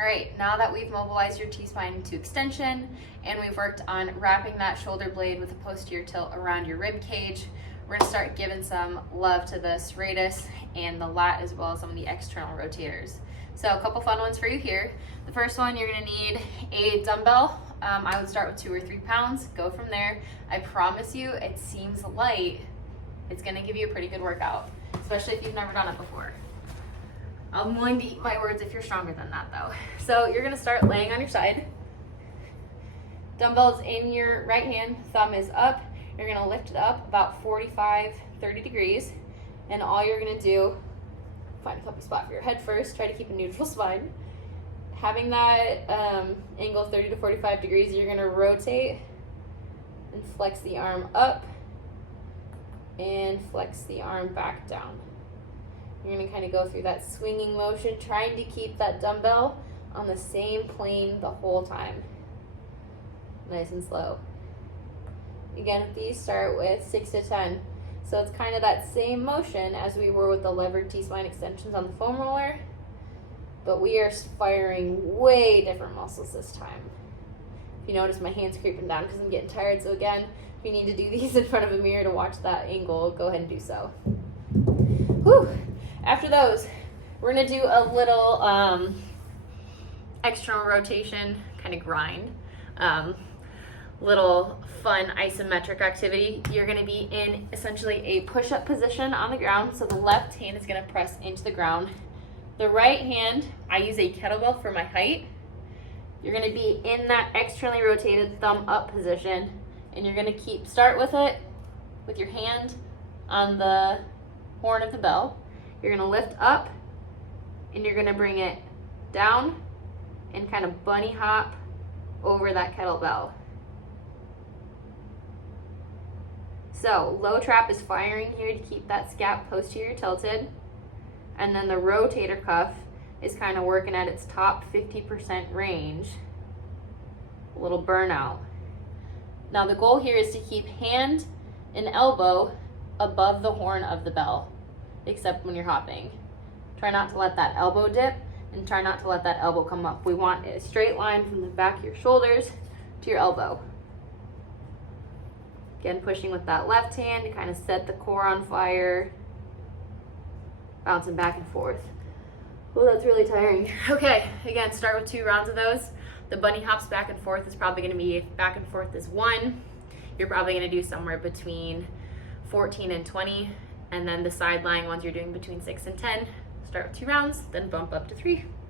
All right, now that we've mobilized your T-spine into extension and we've worked on wrapping that shoulder blade with a posterior tilt around your rib cage, we're gonna start giving some love to the serratus and the lat as well as some of the external rotators. So a couple fun ones for you here. The first one, you're gonna need a dumbbell. I would start with 2 or 3 pounds, go from there. I promise you, it seems light. It's gonna give you a pretty good workout, especially if you've never done it before. I'm willing to eat my words if you're stronger than that though. So you're gonna start laying on your side. Dumbbells in your right hand, thumb is up. You're gonna lift it up about 45, 30 degrees. And all you're gonna do, find a comfy spot for your head first, try to keep a neutral spine. Having that angle 30 to 45 degrees, you're gonna rotate and flex the arm up and flex the arm back down. You're gonna kind of go through that swinging motion, trying to keep that dumbbell on the same plane the whole time. Nice and slow. Again, with these, start with 6 to 10. So it's kind of that same motion as we were with the levered T-spine extensions on the foam roller, but we are firing way different muscles this time. If you notice, my hand's creeping down because I'm getting tired. So again, if you need to do these in front of a mirror to watch that angle, go ahead and do so. Whew. After those, we're gonna do a little external rotation, kind of grind. Little fun isometric activity. You're gonna be in essentially a push-up position on the ground. So the left hand is gonna press into the ground. The right hand, I use a kettlebell for my height. You're gonna be in that externally rotated thumb up position, and you're gonna start with it with your hand on the horn of the bell. You're gonna lift up, and you're gonna bring it down and kind of bunny hop over that kettlebell. So low trap is firing here to keep that scap posterior tilted. And then the rotator cuff is kind of working at its top 50% range. A little burnout. Now the goal here is to keep hand and elbow above the horn of the bell, except when you're hopping. Try not to let that elbow dip and try not to let that elbow come up. We want a straight line from the back of your shoulders to your elbow. Again, pushing with that left hand to kind of set the core on fire. Bouncing back and forth. Oh, that's really tiring. Okay, again, start with 2 rounds of those. The bunny hops back and forth is probably gonna be back and forth is 1. You're probably gonna do somewhere between 14 and 20. And then the side lying ones you're doing between 6 and 10. Start with 2 rounds, then bump up to 3.